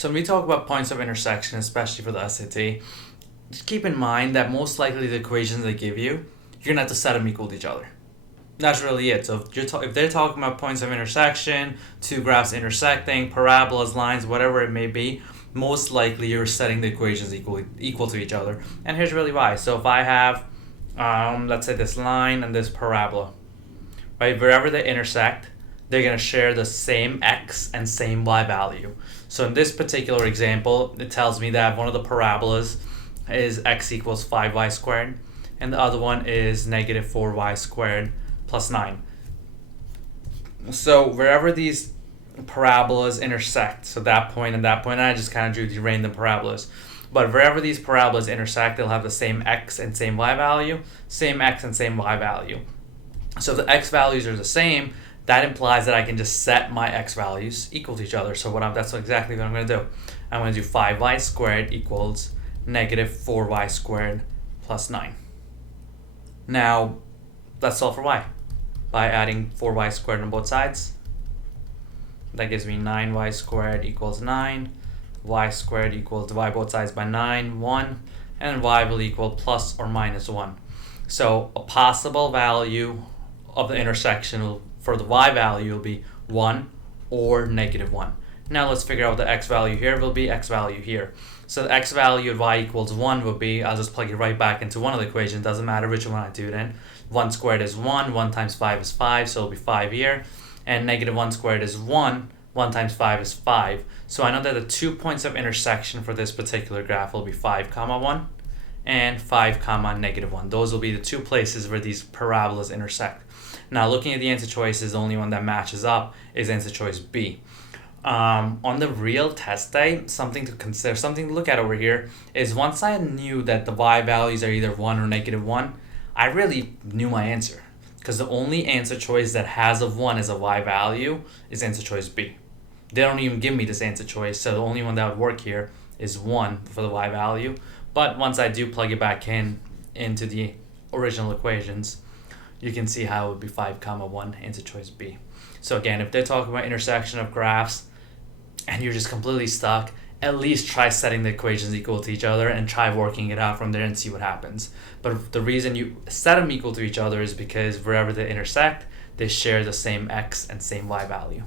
So when we talk about points of intersection, especially for the SAT, just keep in mind that most likely the equations they give you, you're gonna have to set them equal to each other. That's really it. So if they're talking about points of intersection, two graphs intersecting, parabolas, lines, whatever it may be, most likely you're setting the equations equal to each other. And here's really why. So if I have, let's say this line and this parabola, right? Wherever they intersect, they're going to share the same x and same y value. So in this particular example, it tells me that one of the parabolas is x equals 5y squared, and the other one is negative 4y squared plus 9. So wherever these parabolas intersect, so that point and that point, I just kind of drew the random parabolas. But wherever these parabolas intersect, they'll have the same x and same y value, same x and same y value. So if the x values are the same, that implies that I can just set my x values equal to each other. So that's exactly what I'm going to do. I'm going to do 5y squared equals negative 4y squared plus 9. Now, let's solve for y by adding 4y squared on both sides. That gives me 9y squared equals 9, y squared equals, divide both sides by 9, 1, and y will equal plus or minus 1. So a possible value of the intersection for the y value will be 1 or negative 1. Now let's figure out what the x value here will be, x value here. So the x value at y equals 1 would be, I'll just plug it right back into one of the equations, doesn't matter which one I do it in. 1 squared is 1, 1 times 5 is 5, so it'll be 5 here. And negative 1 squared is 1, 1 times 5 is 5. So I know that the 2 points of intersection for this particular graph will be 5, 1 and 5, negative 1. Those will be the 2 places where these parabolas intersect. Now looking at the answer choices, the only one that matches up is answer choice B. On the real test day, something to consider, something to look at over here is once I knew that the y values are either 1 or negative 1, I really knew my answer. Because the only answer choice that has a 1 as a y value is answer choice B. They don't even give me this answer choice, so the only one that would work here is 1 for the y value. But once I do plug it back into the original equations, you can see how it would be 5, 1, answer choice B. So again, if they're talking about intersection of graphs and you're just completely stuck, at least try setting the equations equal to each other and try working it out from there and see what happens. But the reason you set them equal to each other is because wherever they intersect, they share the same x and same y value.